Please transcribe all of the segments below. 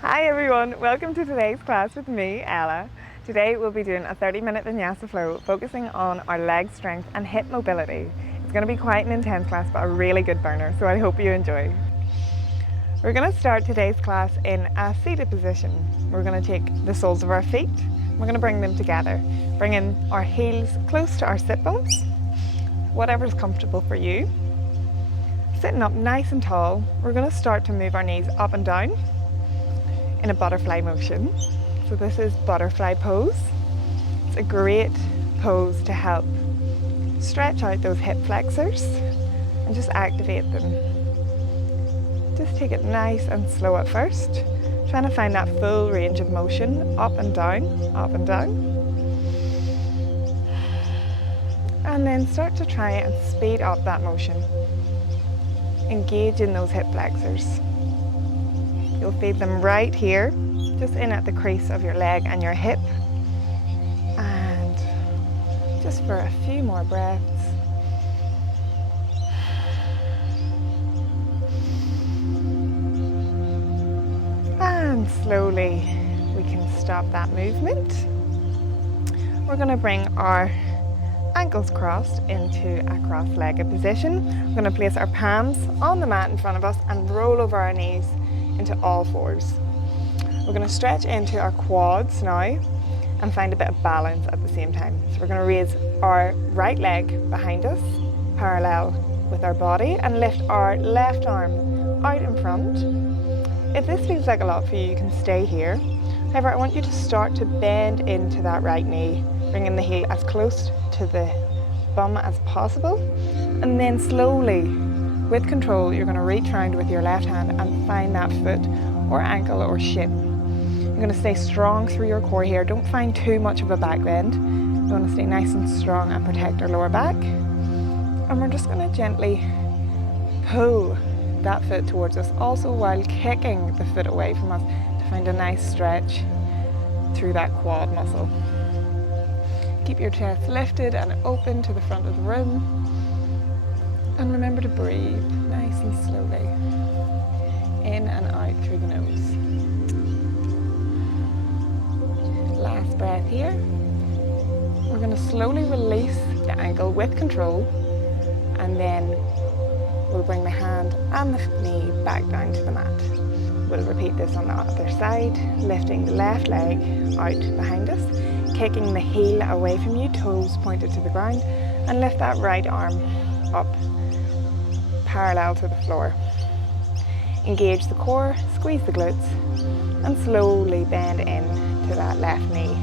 Hi everyone, welcome to today's class with me, Ella. Today we'll be doing a 30-minute vinyasa flow focusing on our leg strength and hip mobility. It's going to be quite an intense class but a really good burner, so I hope you enjoy. We're going to start today's class in a seated position. We're going to take the soles of our feet, we're going to bring them together, bringing our heels close to our sit bones, whatever's comfortable for you. Sitting up nice and tall, we're going to start to move our knees up and down in a butterfly motion. So this is butterfly pose. It's a great pose to help stretch out those hip flexors and just activate them. Just take it nice and slow at first, trying to find that full range of motion, up and down, up and down. And then start to try and speed up that motion. Engage in those hip flexors. You'll feel them right here, just in at the crease of your leg and your hip. And just for a few more breaths. And slowly we can stop that movement. We're going to bring our ankles crossed into a cross-legged position. We're going to place our palms on the mat in front of us and roll over our knees into all fours. We're going to stretch into our quads now and find a bit of balance at the same time. So we're going to raise our right leg behind us, parallel with our body, and lift our left arm out in front. If this feels like a lot for you, you can stay here. However, I want you to start to bend into that right knee, bringing the heel as close to the bum as possible, and then slowly, with control, you're going to reach around with your left hand and find that foot or ankle or shin. You're going to stay strong through your core here. Don't find too much of a back bend. You want to stay nice and strong and protect our lower back. And we're just going to gently pull that foot towards us, also while kicking the foot away from us to find a nice stretch through that quad muscle. Keep your chest lifted and open to the front of the room. And remember to breathe nice and slowly, in and out through the nose. Last breath here. We're going to slowly release the ankle with control, and then we'll bring the hand and the knee back down to the mat. We'll repeat this on the other side, lifting the left leg out behind us, kicking the heel away from you, toes pointed to the ground, and lift that right arm up, parallel to the floor. Engage the core, squeeze the glutes, and slowly bend in to that left knee.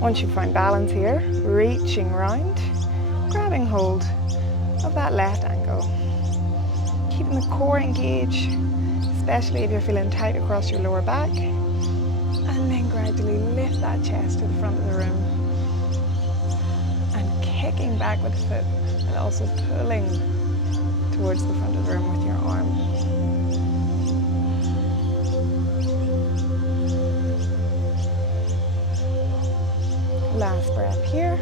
Once you've found balance here, reaching round, grabbing hold of that left ankle. Keeping the core engaged, especially if you're feeling tight across your lower back. And then gradually lift that chest to the front of the room. And kicking back with the foot, and also pulling towards the front of the room with your arm. Last breath here.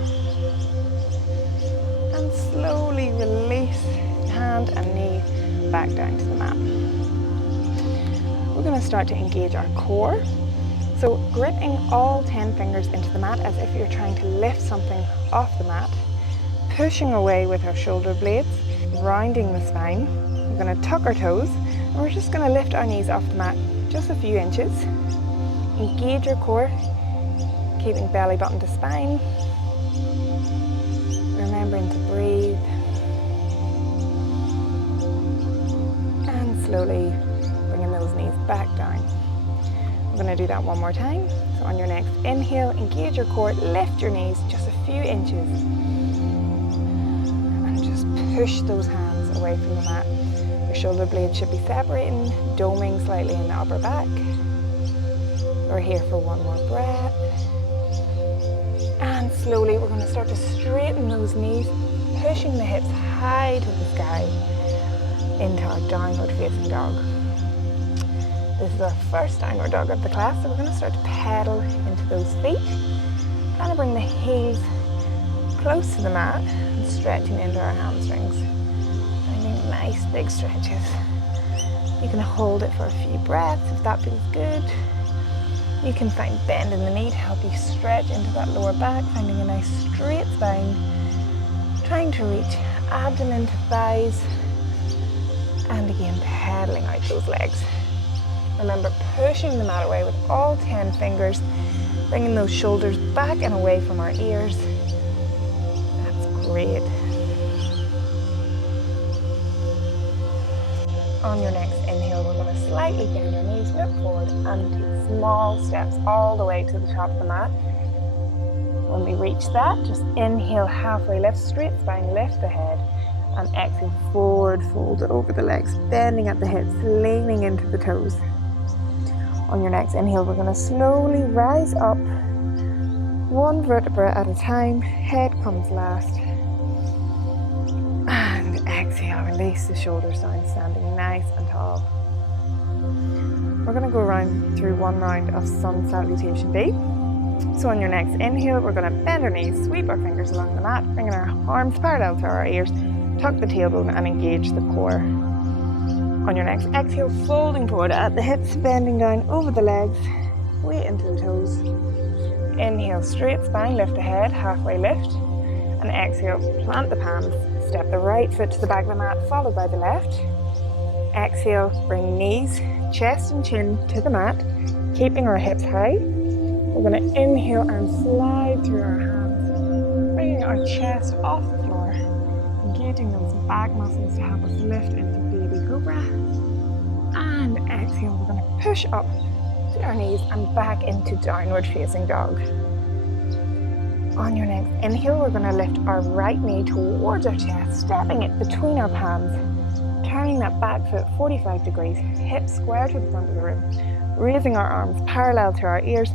And slowly release hand and knee back down to the mat. We're going to start to engage our core. So gripping all 10 fingers into the mat as if you're trying to lift something off the mat. Pushing away with our shoulder blades, rounding the spine. We're going to tuck our toes, and we're just going to lift our knees off the mat just a few inches. Engage your core, keeping belly button to spine. Remembering to breathe. And slowly bringing those knees back down. We're going to do that one more time. So on your next inhale, engage your core, lift your knees just a few inches. Push those hands away from the mat. Your shoulder blades should be separating, doming slightly in the upper back. We're here for one more breath. And slowly we're going to start to straighten those knees, pushing the hips high to the sky into our downward facing dog. This is our first downward dog of the class, so we're going to start to pedal into those feet. Trying to bring the heels close to the mat and stretching into our hamstrings. Finding nice big stretches You can hold it for a few breaths if that feels good. You can find bend in the knee to help you stretch into that lower back, finding a nice straight spine, trying to reach abdomen to thighs, and again pedaling out those legs. Remember, pushing the mat away with all 10 fingers, bringing those shoulders back and away from our ears. That's great. On your next inhale, we're going to slightly bend our knees, look forward, and take small steps all the way to the top of the mat. When we reach that, just inhale, halfway lift, straight spine, lift the head, and exhale, forward fold over the legs, bending at the hips, leaning into the toes. On your next inhale, we're going to slowly rise up, one vertebra at a time, head comes last. And exhale, release the shoulders down, standing nice and tall. We're going to go around through one round of sun salutation B. So on your next inhale, we're going to bend our knees, sweep our fingers along the mat, bringing our arms parallel to our ears, tuck the tailbone and engage the core. On your next exhale, folding forward at the hips, bending down over the legs, weight into the toes. Inhale, straight spine, lift the head, halfway lift. And exhale, plant the palms, step the right foot to the back of the mat, followed by the left. Exhale, bring knees, chest and chin to the mat, keeping our hips high. We're going to inhale and slide through our hands, bringing our chest off the floor, engaging those back muscles to help us lift into baby cobra. And exhale, we're going to push up to our knees and back into downward facing dog. On your next inhale, we're going to lift our right knee towards our chest, stepping it between our palms, turning that back foot 45 degrees, hips square to the front of the room, raising our arms parallel to our ears,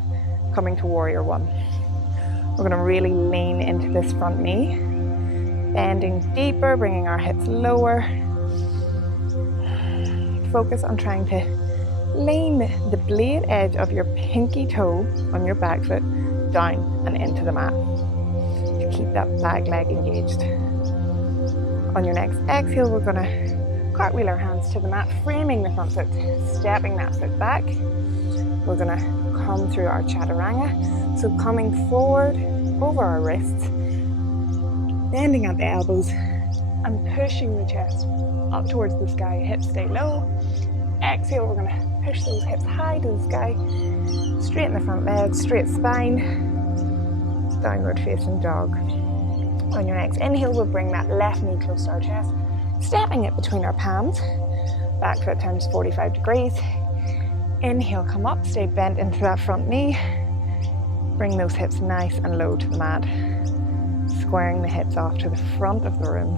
coming to warrior one. We're going to really lean into this front knee, bending deeper, bringing our hips lower. Focus on trying to lean the blade edge of your pinky toe on your back foot down and into the mat to keep that back leg engaged. On your next exhale, we're going to cartwheel our hands to the mat, framing the front foot, stepping that foot back. We're going to come through our chaturanga, so coming forward over our wrists, bending at the elbows and pushing the chest up towards the sky, hips stay low. Exhale, we're going to push those hips high to the sky, straighten the front leg, straight spine, downward facing dog. On your next inhale, we'll bring that left knee close to our chest, stepping it between our palms, back foot turns 45 degrees. Inhale, come up, stay bent into that front knee, bring those hips nice and low to the mat, squaring the hips off to the front of the room.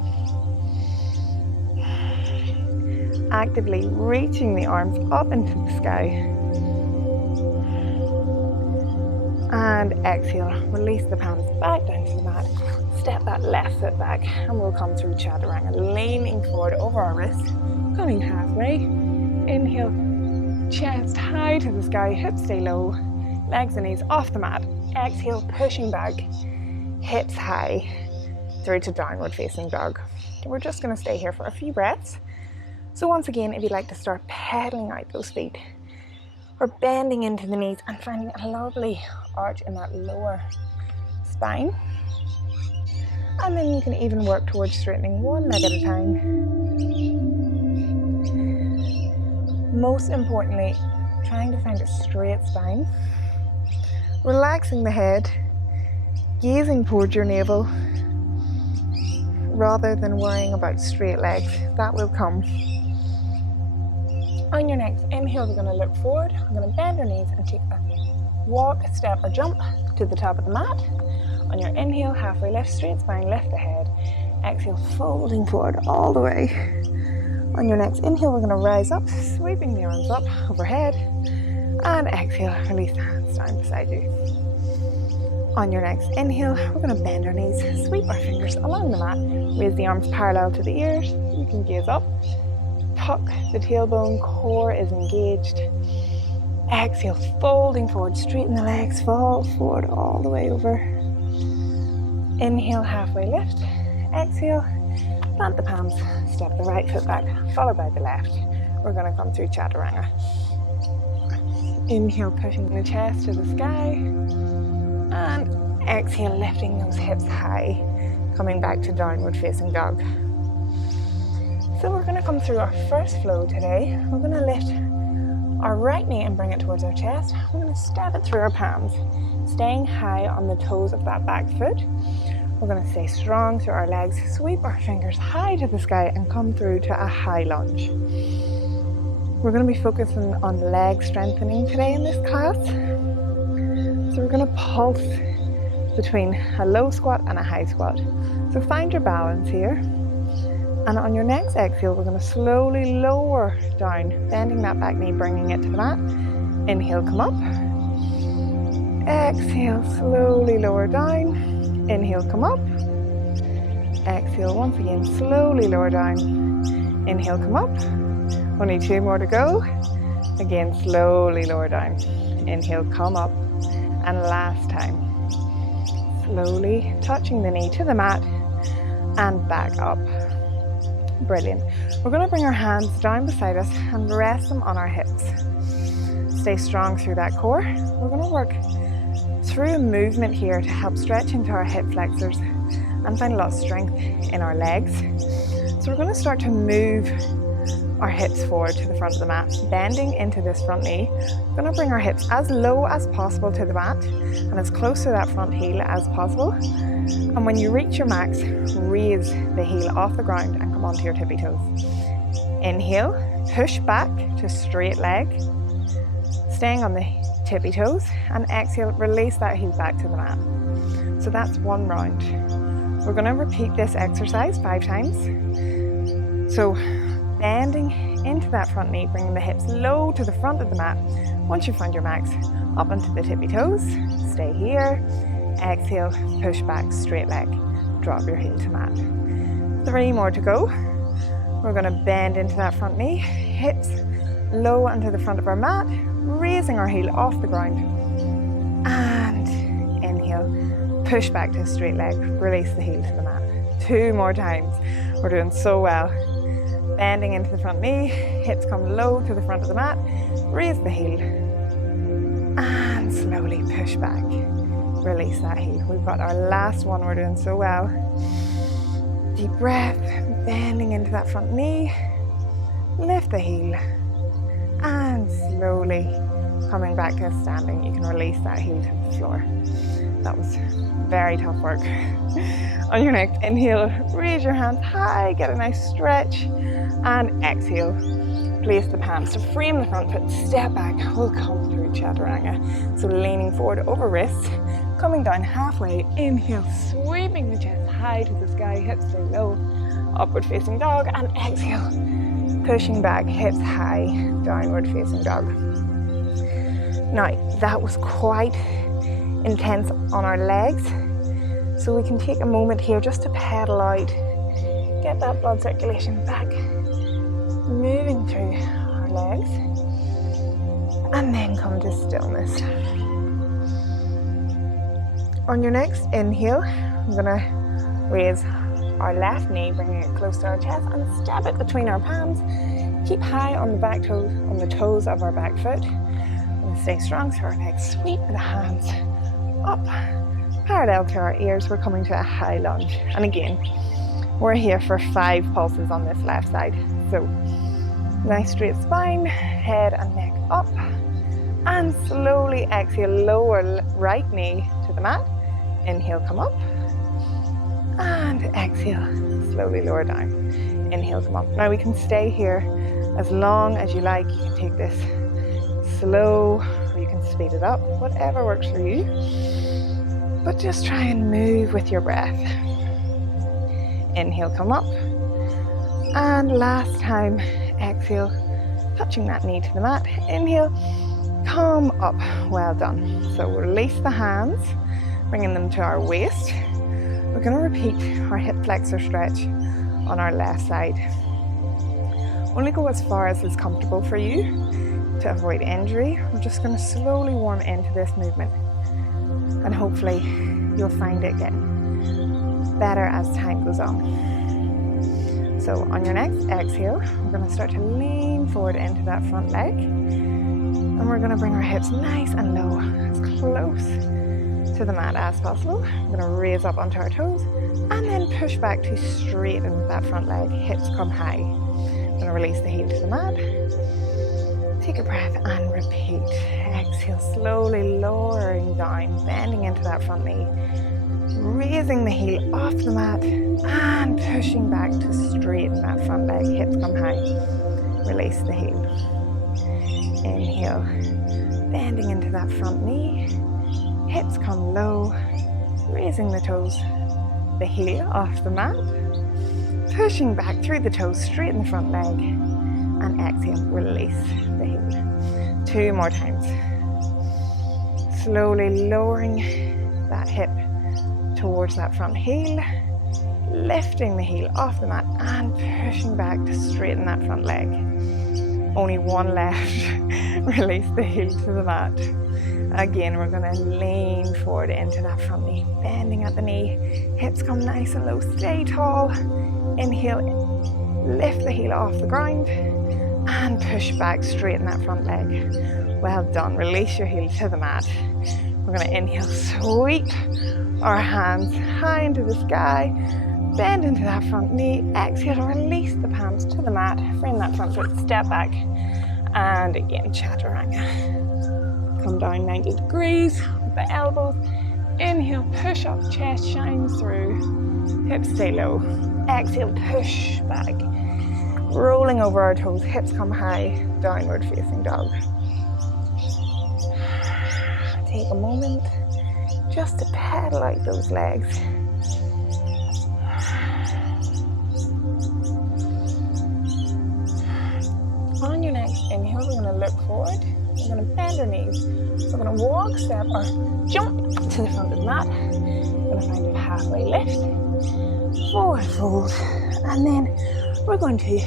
Actively reaching the arms up into the sky. And exhale, release the palms back down to the mat. Step that left foot back and we'll come through chaturanga, leaning forward over our wrists, coming halfway. Inhale, chest high to the sky, hips stay low, legs and knees off the mat. Exhale, pushing back, hips high, through to downward facing dog. We're just going to stay here for a few breaths. So once again, if you'd like to start pedaling out those feet or bending into the knees and finding a lovely arch in that lower spine. And then you can even work towards straightening one leg at a time. Most importantly, trying to find a straight spine, relaxing the head, gazing towards your navel, rather than worrying about straight legs. That will come. On your next inhale, we're going to look forward. I'm going to bend our knees and take a walk, step or jump to the top of the mat. On your inhale, halfway lift, straight spine, lift the head. Exhale, folding forward all the way. On your next inhale, we're going to rise up, sweeping the arms up overhead. And exhale, release the hands down beside you. On your next inhale, we're going to bend our knees, sweep our fingers along the mat, raise the arms parallel to the ears. You can gaze up. Tuck the tailbone, core is engaged. Exhale, folding forward, straighten the legs, fall forward all the way over. Inhale, halfway lift. Exhale, plant the palms, step the right foot back, followed by the left. we're going to come through chaturanga. Inhale, pushing the chest to the sky, and exhale, lifting those hips high, coming back to downward facing dog. So we're going to come through our first flow today. We're going to lift our right knee and bring it towards our chest. We're going to step it through our palms, staying high on the toes of that back foot. We're going to stay strong through our legs, sweep our fingers high to the sky and come through to a high lunge. We're going to be focusing on leg strengthening today in this class. So we're going to pulse between a low squat and a high squat. So find your balance here. And on your next exhale, we're going to slowly lower down, bending that back knee, bringing it to the mat. Inhale, come up. Exhale, slowly lower down. Inhale, come up. Exhale, once again, slowly lower down. Inhale, come up. Only 2 more to go. Again, slowly lower down. Inhale, come up. And last time. Slowly touching the knee to the mat and back up. Brilliant. We're going to bring our hands down beside us and rest them on our hips. Stay strong through that core. We're going to work through a movement here to help stretch into our hip flexors and find a lot of strength in our legs. So we're going to start to move our hips forward to the front of the mat, bending into this front knee. We're going to bring our hips as low as possible to the mat and as close to that front heel as possible. And when you reach your max, raise the heel off the ground and come onto your tippy toes. Inhale, push back to straight leg, staying on the tippy toes, and exhale, release that heel back to the mat. So that's 1 round. We're going to repeat this exercise 5 times. So bending into that front knee, bringing the hips low to the front of the mat. Once you've found your max, up onto the tippy toes, stay here. Exhale, push back, straight leg, drop your heel to mat. 3 more to go. We're going to bend into that front knee, hips low onto the front of our mat, raising our heel off the ground. And inhale, push back to a straight leg, release the heel to the mat. 2 more times. We're doing so well. Bending into the front knee, hips come low to the front of the mat, raise the heel, and slowly push back. Release that heel. We've got our last one. We're doing so well. Deep breath, bending into that front knee, lift the heel, and slowly coming back to a standing. You can release that heel to the floor. That was very tough work. On your next inhale, raise your hands high, get a nice stretch, and exhale. Place the palms to frame the front foot, step back, we'll come through chaturanga. So leaning forward over wrists, coming down halfway, inhale, sweeping the chest high to the sky, hips stay low, upward facing dog, and exhale, pushing back, hips high, downward facing dog. Now, that was quite intense on our legs, so we can take a moment here just to pedal out, get that blood circulation back, moving through our legs, and then come to stillness. On your next inhale, I'm going to raise our left knee, bringing it close to our chest, and step it between our palms. Keep high on the back toes, on the toes of our back foot, and stay strong through our legs. Sweep the hands up, parallel to our ears. We're coming to a high lunge, and again, we're here for 5 pulses on this left side. So, nice straight spine, head and neck up, and slowly exhale, lower right knee to the mat. Inhale, come up, and exhale, slowly lower down. Inhale, come up. Now we can stay here as long as you like. You can take this slow, or you can speed it up, whatever works for you. But just try and move with your breath. Inhale, come up. And last time, exhale, touching that knee to the mat. Inhale, come up. Well done. So release the hands, bringing them to our waist. We're going to repeat our hip flexor stretch on our left side. Only go as far as is comfortable for you to avoid injury. We're just going to slowly warm into this movement, and hopefully you'll find it getting better as time goes on. So on your next exhale, we're going to start to lean forward into that front leg. And we're going to bring our hips nice and low, as close to the mat as possible. We're going to raise up onto our toes and then push back to straighten that front leg. Hips come high. We're going to release the heel to the mat. Take a breath and repeat. Exhale, slowly lowering down, bending into that front knee. Raising the heel off the mat and pushing back to straighten that front leg. Hips come high. Release the heel. Inhale, bending into that front knee. Hips come low. Raising the toes. The heel off the mat. Pushing back through the toes, straighten the front leg. And exhale, release the heel. 2 more times. Slowly lowering that hip towards that front heel, lifting the heel off the mat and pushing back to straighten that front leg. Only 1 left. Release the heel to the mat. Again, we're going to lean forward into that front knee, bending at the knee. Hips come nice and low. Stay tall. Inhale, lift the heel off the ground and push back, straighten that front leg. Well done. Release your heel to the mat. We're going to inhale, sweep our hands high into the sky, bend into that front knee. Exhale, release the palms to the mat, frame that front foot, step back, and again, chaturanga. Come down 90 degrees with the elbows. Inhale, push up, chest shines through, hips stay low. Exhale, push back, rolling over our toes, hips come high, downward facing dog. Take a moment just to pedal out those legs. On your next inhale, we're going to look forward. We're going to bend our knees. We're going to walk, step, or jump to the front of the mat. We're going to find a halfway lift, forward fold, and then we're going to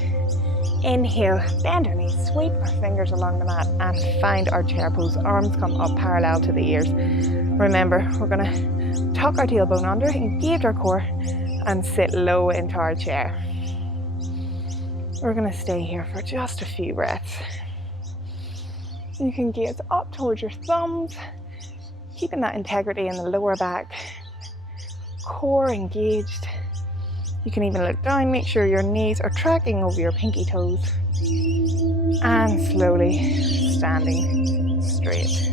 inhale, bend our knees, sweep our fingers along the mat and find our chair pose. Arms come up parallel to the ears. Remember, we're going to tuck our tailbone under, engage our core and sit low into our chair. We're going to stay here for just a few breaths. You can gaze up towards your thumbs, keeping that integrity in the lower back, core engaged. You can even look down, make sure your knees are tracking over your pinky toes. And slowly standing straight.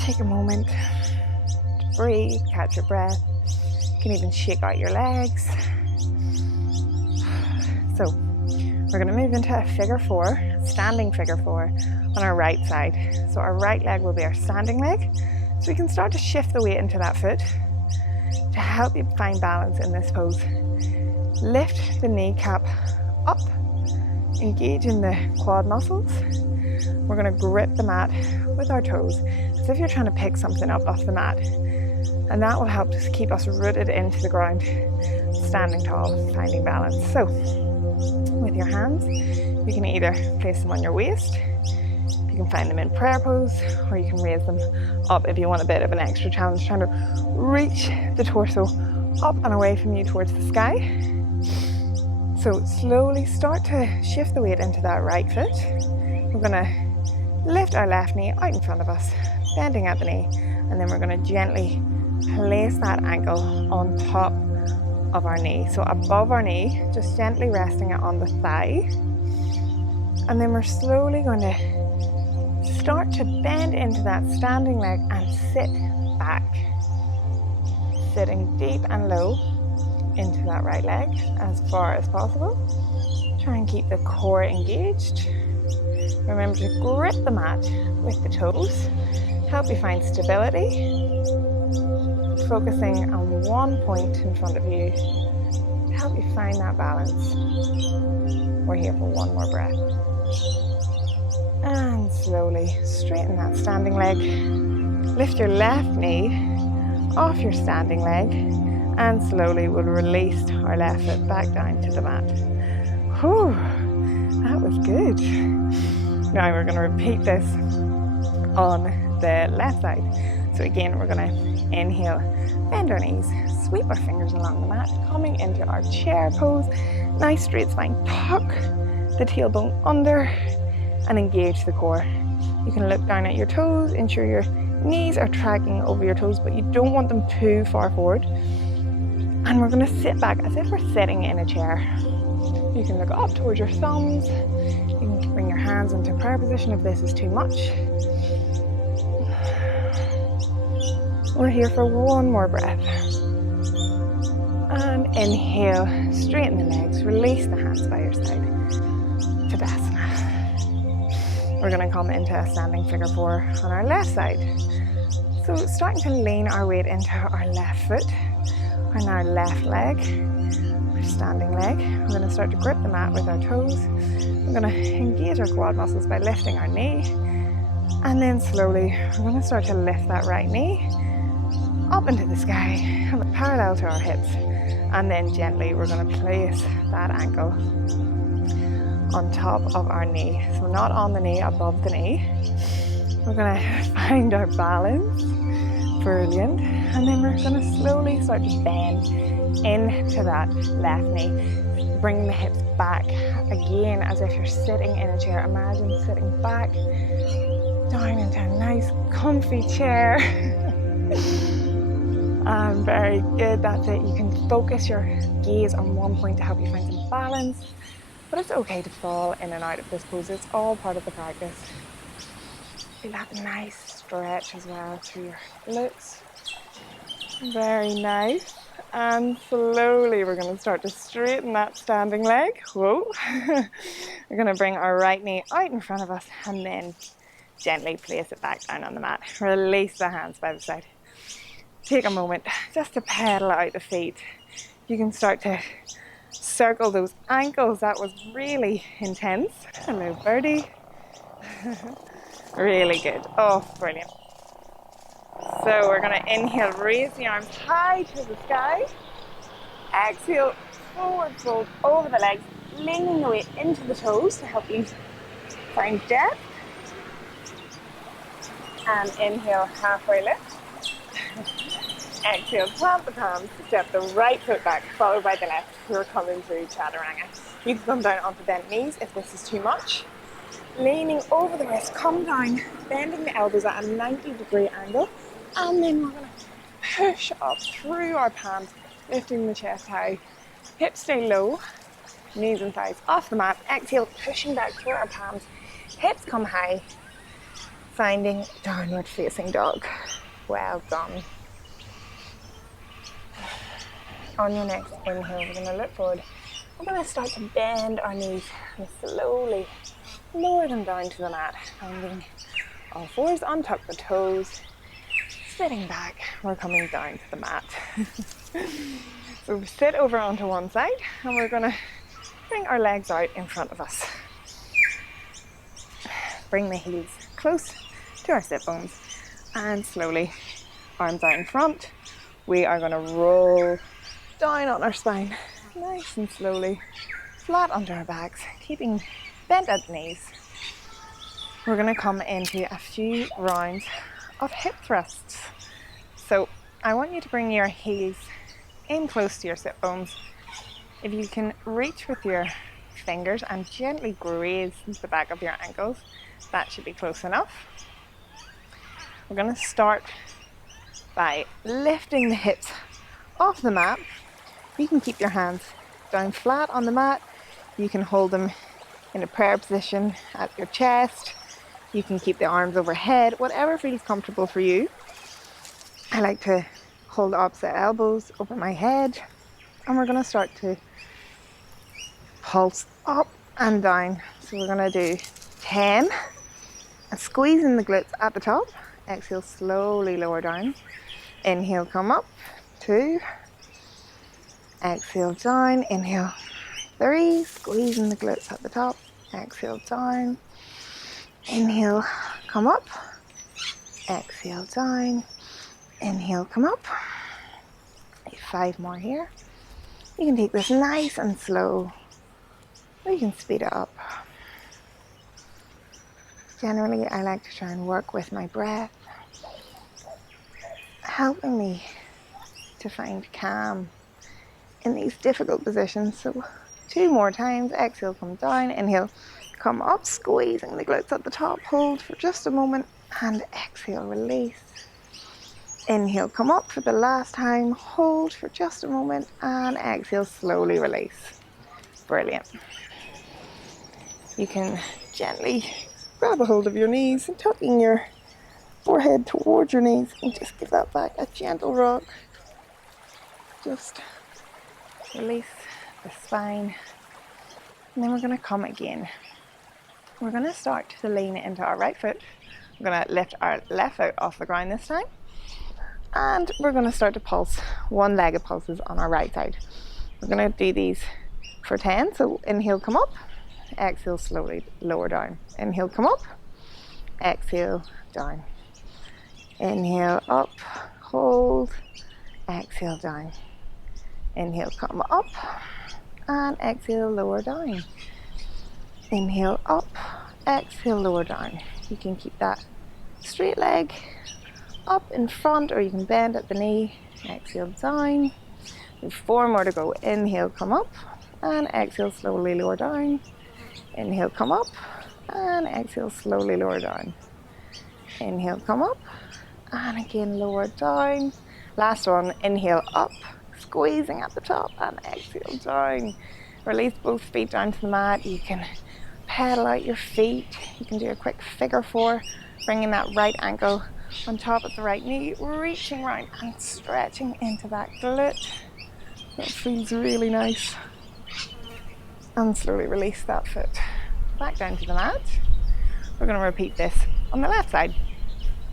Take a moment to breathe, catch your breath. You can even shake out your legs. So we're going to move into a figure 4, standing figure 4 on our right side. So our right leg will be our standing leg. So we can start to shift the weight into that foot to help you find balance in this pose. Lift the kneecap up, engage in the quad muscles. We're going to grip the mat with our toes as if you're trying to pick something up off the mat. And that will help to keep us rooted into the ground, standing tall, finding balance. So with your hands, you can either place them on your waist, you can find them in prayer pose, or you can raise them up if you want a bit of an extra challenge, trying to reach the torso up and away from you towards the sky. So slowly start to shift the weight into that right foot. We're going to lift our left knee out in front of us, bending at the knee, and then we're going to gently place that ankle on top of our knee. So above our knee, just gently resting it on the thigh. And then we're slowly going to start to bend into that standing leg and sit back. Sitting deep and low into that right leg as far as possible. Try and keep the core engaged. Remember to grip the mat with the toes. Help you find stability. Focusing on one point in front of you to help you find that balance. We're here for one more breath. And slowly straighten that standing leg. Lift your left knee off your standing leg, and slowly we'll release our left foot back down to the mat. Whew, that was good. Now we're going to repeat this on the left side. So again, we're gonna inhale, bend our knees, sweep our fingers along the mat, coming into our chair pose. Nice straight spine, tuck the tailbone under and engage the core. You can look down at your toes, ensure your knees are tracking over your toes, but you don't want them too far forward. And we're gonna sit back as if we're sitting in a chair. You can look up towards your thumbs. You can bring your hands into prayer position if this is too much. We're here for one more breath. And inhale, straighten the legs, release the hands by your side. Tadasana. We're going to come into a standing figure 4 on our left side. So starting to lean our weight into our left foot and our left leg, our standing leg. We're going to start to grip the mat with our toes. We're going to engage our quad muscles by lifting our knee. And then slowly, we're going to start to lift that right knee up into the sky, have it parallel to our hips. And then gently, we're going to place that ankle on top of our knee. So not on the knee, above the knee. We're going to find our balance. Brilliant. And then we're going to slowly start to bend into that left knee. Bring the hips back again as if you're sitting in a chair. Imagine sitting back down into a nice comfy chair. And very good, that's it. You can focus your gaze on one point to help you find some balance. But it's okay to fall in and out of this pose. It's all part of the practice. Feel that nice stretch as well through your glutes. Very nice. And slowly we're going to start to straighten that standing leg. Whoa. We're going to bring our right knee out in front of us and then gently place it back down on the mat. Release the hands by the side. Take a moment just to pedal out the feet. You can start to circle those ankles. That was really intense. Hello, birdie. Really good. Oh, brilliant. So we're going to inhale, raise the arms high to the sky. Exhale, forward fold over the legs, leaning the weight into the toes to help you find depth. And inhale, halfway lift. Exhale, plant the palms, step the right foot back, followed by the left. We're coming through Chaturanga. You can come down onto bent knees if this is too much. Leaning over the wrist, come down, bending the elbows at a 90-degree angle. And then we're going to push up through our palms, lifting the chest high. Hips stay low, knees and thighs off the mat. Exhale, pushing back through our palms. Hips come high, finding downward facing dog. Well done. On your next inhale, we're going to look forward. We're going to start to bend our knees and slowly lower them down to the mat. Finding all fours, untuck the toes. Sitting back, we're coming down to the mat. So we sit over onto one side and we're going to bring our legs out in front of us. Bring the heels close to our sit bones and slowly, arms out in front. We are going to roll down on our spine, nice and slowly, flat under our backs, keeping bent at the knees. We're going to come into a few rounds of hip thrusts. So I want you to bring your heels in close to your sit bones. If you can reach with your fingers and gently graze the back of your ankles, that should be close enough. We're going to start by lifting the hips off the mat. You can keep your hands down flat on the mat. You can hold them in a prayer position at your chest. You can keep the arms overhead, whatever feels comfortable for you. I like to hold the opposite elbows over my head. And we're going to start to pulse up and down. So we're going to do 10. And squeezing the glutes at the top. Exhale, slowly lower down. Inhale, come up. 2. Exhale, down. Inhale, 3. Squeezing the glutes at the top. Exhale, down. Inhale, come up. Exhale, down. Inhale, come up. 5 more here. You can take this nice and slow, or you can speed it up. Generally, I like to try and work with my breath. helping me to find calm in these difficult positions. So 2 more times. Exhale, come down. Inhale, come up, squeezing the glutes at the top. Hold for just a moment and exhale, release. Inhale, come up for the last time. Hold for just a moment and exhale, slowly release. Brilliant. You can gently grab a hold of your knees and tucking your forehead towards your knees and just give that back a gentle rock. Just release the spine. And then we're going to come again. We're going to start to lean into our right foot. We're going to lift our left foot off the ground this time. And we're going to start to pulse one-legged pulses on our right side. We're going to do these for 10. So inhale, come up. Exhale, slowly lower down. Inhale, come up. Exhale, down. Inhale, up. Hold. Exhale, down. Inhale, come up. And exhale, lower down. Inhale, up. Exhale, lower down. You can keep that straight leg up in front, or you can bend at the knee. Exhale, down. There's 4 more to go. Inhale, come up. And exhale, slowly lower down. Inhale, come up. And exhale, slowly lower down. Inhale, come up. And again, lower down. Last one. Inhale, up. Squeezing at the top. And exhale, down. Release both feet down to the mat. You can pedal out your feet. You can do a quick figure 4. Bringing that right ankle on top of the right knee. Reaching round and stretching into that glute. That feels really nice. And slowly release that foot back down to the mat. We're going to repeat this on the left side.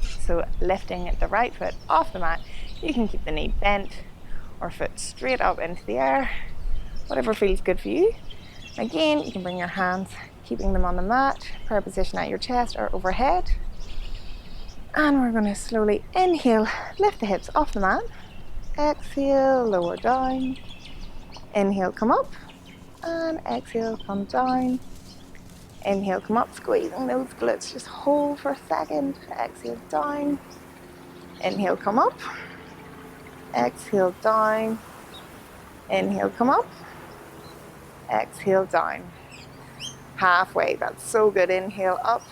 So lifting the right foot off the mat, you can keep the knee bent or foot straight up into the air, whatever feels good for you. Again, you can bring your hands, keeping them on the mat, prayer position at your chest or overhead. And we're going to slowly inhale, lift the hips off the mat. Exhale, lower down. Inhale, come up. And exhale, come down. Inhale, come up, squeezing those glutes. Just hold for a second. Exhale, down. Inhale, come up. Exhale, down. Inhale, come up. Exhale, down. Halfway, that's so good. Inhale, up.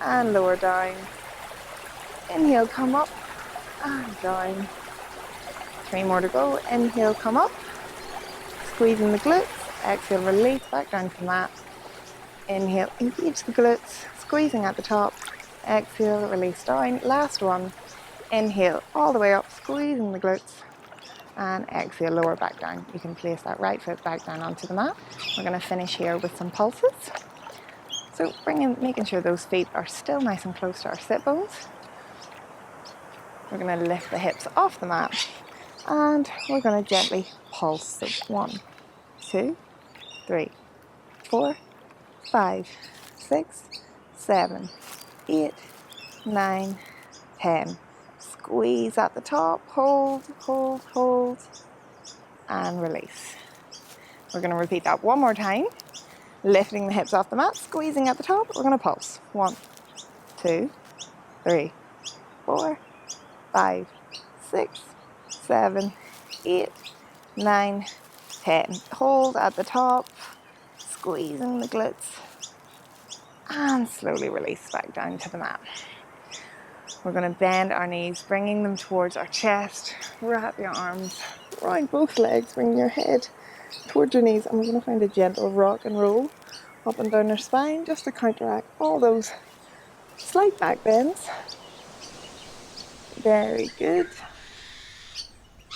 And lower down. Inhale, come up. And down. 3 more to go. Inhale, come up. Squeezing the glutes. Exhale, release back down to the mat. Inhale, engage the glutes, squeezing at the top. Exhale, release down. Last one. Inhale, all the way up, squeezing the glutes. And exhale, lower back down. You can place that right foot back down onto the mat. We're going to finish here with some pulses. So making sure those feet are still nice and close to our sit bones. We're going to lift the hips off the mat. And we're going to gently pulse. So 1, 2, 3, 4, 5, 6, 7, 8, 9, 10. Squeeze at the top, hold, hold, hold, and release. We're going to repeat that 1 more time. Lifting the hips off the mat, squeezing at the top. We're going to pulse. 1, 2, 3, 4, 5, 6, 7, 8, 9, 10. Hold at the top. Squeezing the glutes and slowly release back down to the mat. We're going to bend our knees, bringing them towards our chest. Wrap your arms around both legs, bring your head towards your knees, and we're going to find a gentle rock and roll up and down our spine just to counteract all those slight back bends. Very good.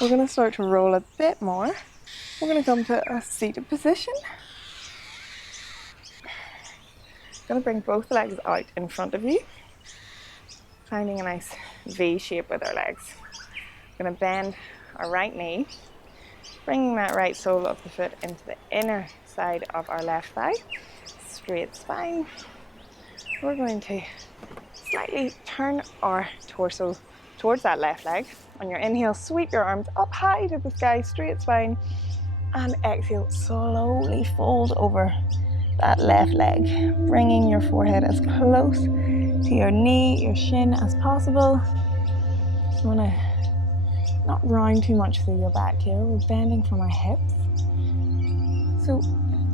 We're going to start to roll a bit more. We're going to come to a seated position. Going to bring both legs out in front of you, finding a nice V shape with our legs. Going to bend our right knee, bringing that right sole of the foot into the inner side of our left thigh, straight spine. We're going to slightly turn our torso towards that left leg. On your inhale, sweep your arms up high to the sky, straight spine, and exhale, slowly fold over that left leg, bringing your forehead as close to your knee, your shin as possible. Just want to not round too much through your back here. We're bending from our hips. So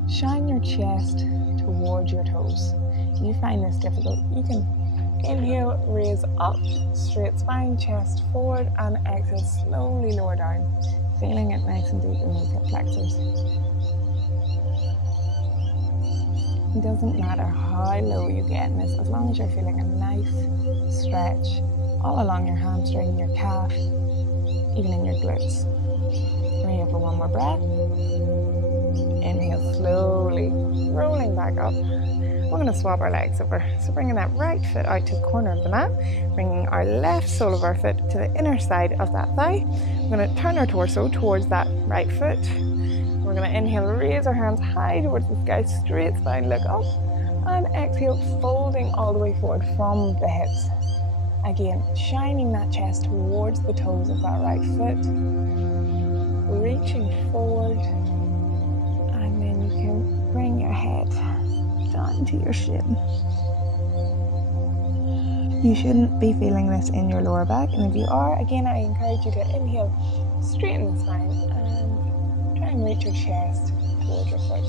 shine your chest towards your toes. If you find this difficult, you can inhale, raise up, straight spine, chest forward, and exhale, slowly lower down, feeling it nice and deep in those hip flexors. It doesn't matter how low you get in this, as long as you're feeling a nice stretch all along your hamstring, your calf, even in your glutes. We're here for one more breath. Inhale, slowly rolling back up. We're going to swap our legs over. So bringing that right foot out to the corner of the mat, bringing our left sole of our foot to the inner side of that thigh. We're going to turn our torso towards that right foot. We're going to inhale, raise our hands high towards the sky, straight spine, look up, and exhale, folding all the way forward from the hips. Again, shining that chest towards the toes of that right foot, reaching forward, and then you can bring your head down to your shin. You shouldn't be feeling this in your lower back, and if you are, again, I encourage you to inhale, straighten the spine, and try and reach your chest towards your foot.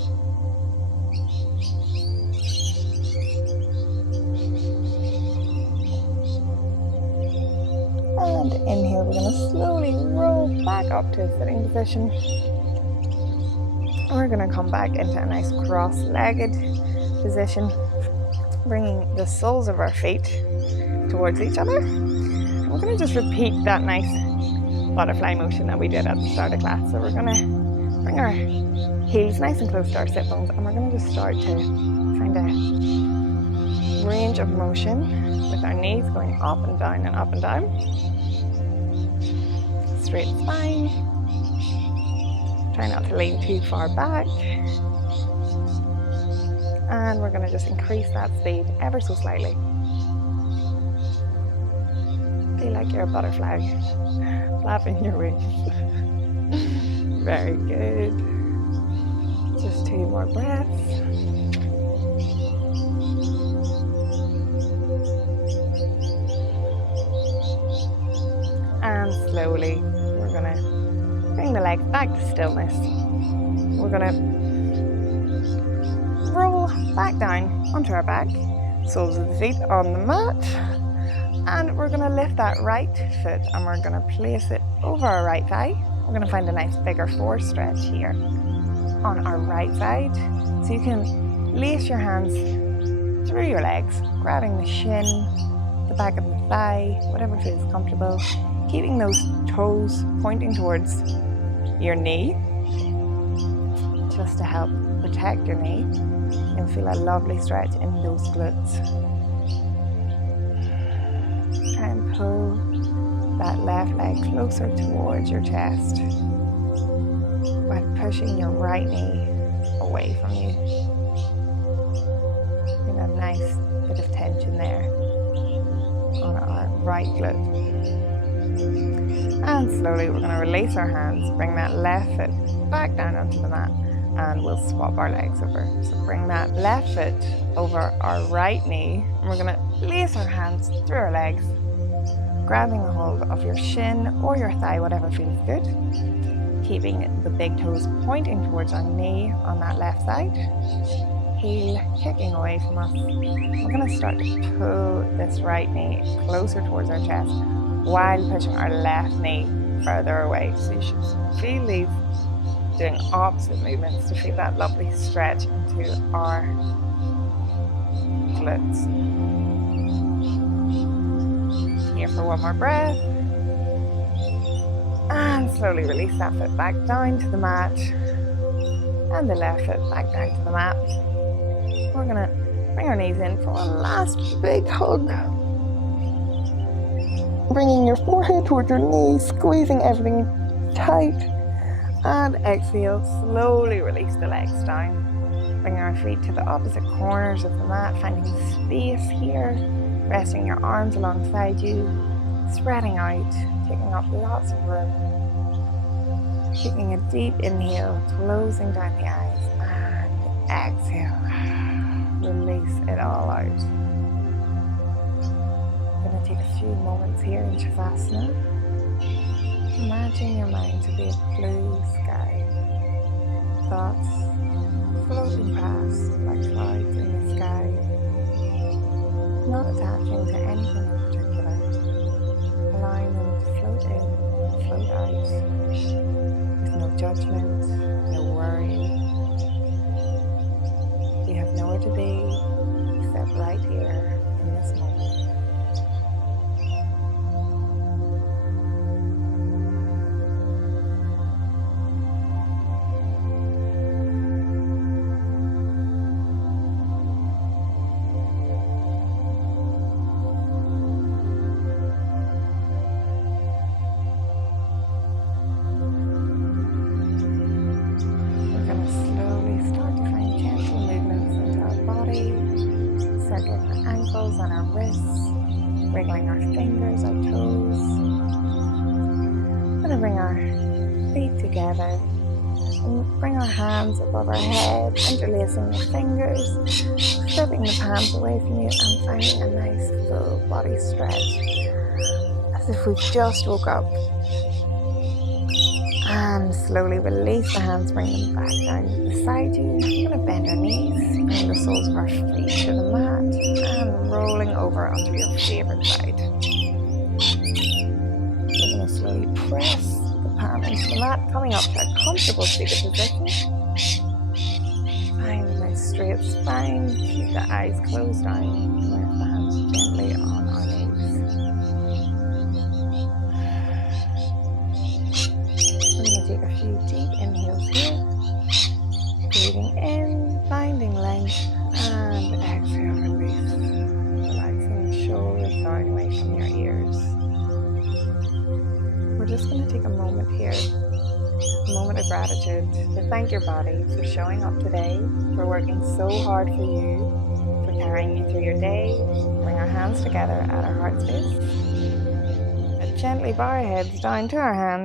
And inhale, we're going to slowly roll back up to a sitting position. We're going to come back into a nice cross-legged position, bringing the soles of our feet towards each other. We're going to just repeat that nice butterfly motion that we did at the start of class. So we're going to bring our heels nice and close to our sit bones, and we're going to just start to find a range of motion with our knees going up and down and up and down. Straight spine. Try not to lean too far back. And we're going to just increase that speed ever so slightly. Feel like you're a butterfly, flapping your wings. Very good. Just 2 more breaths. And slowly, we're going to bring the legs back to stillness. We're going to roll back down onto our back, soles of the feet on the mat, and we're going to lift that right foot and we're going to place it over our right thigh. We're going to find a nice figure 4 stretch here on our right side. So you can lace your hands through your legs, grabbing the shin, the back of the thigh, whatever feels comfortable, keeping those toes pointing towards your knee, just to help protect your knee. You'll feel a lovely stretch in those glutes. Try and pull that left leg closer towards your chest by pushing your right knee away from you. Feel a nice bit of tension there on our right glute. And slowly we're going to release our hands, bring that left foot back down onto the mat, and we'll swap our legs over. So bring that left foot over our right knee, and we're going to lace our hands through our legs, grabbing a hold of your shin or your thigh, whatever feels good, keeping the big toes pointing towards our knee on that left side, heel kicking away from us. We're going to start to pull this right knee closer towards our chest while pushing our left knee further away. So you should feel these doing opposite movements to feel that lovely stretch into our glutes. Here for one more breath. And slowly release that foot back down to the mat. And the left foot back down to the mat. We're going to bring our knees in for one last big hug. Bringing your forehead towards your knees, squeezing everything tight. And exhale, slowly release the legs down. Bring our feet to the opposite corners of the mat, finding space here. Resting your arms alongside you, spreading out, taking up lots of room. Taking a deep inhale, closing down the eyes, and exhale. Release it all out. I'm going to take a few moments here in Shavasana. Imagine your mind to be a blue sky. Thoughts floating past like clouds in the sky, not attaching to anything in particular, allowing them to float in and float out with no judgment, no worry. You have nowhere to be except right here in this moment. Circling our ankles and our wrists, wriggling our fingers, our toes. We're going to bring our feet together and bring our hands above our head, interlacing the fingers, flipping the palms away from you and finding a nice full body stretch as if we just woke up. And slowly release the hands, bring them back down beside you. We're going to bend our knees, bring the soles of our feet to the mat, and rolling over onto your favourite side. We're going to slowly press the palm into the mat, coming up to a comfortable seated position. Find a nice straight spine, keep the eyes closed down, rest the hands gently on our knees. Take a few deep inhales here, breathing in, finding length, and exhale, release, relaxing the shoulders down away from your ears. We're just going to take a moment here, a moment of gratitude to thank your body for showing up today, for working so hard for you, for carrying you through your day. Bring our hands together at our heart space. And gently bow our heads down to our hands.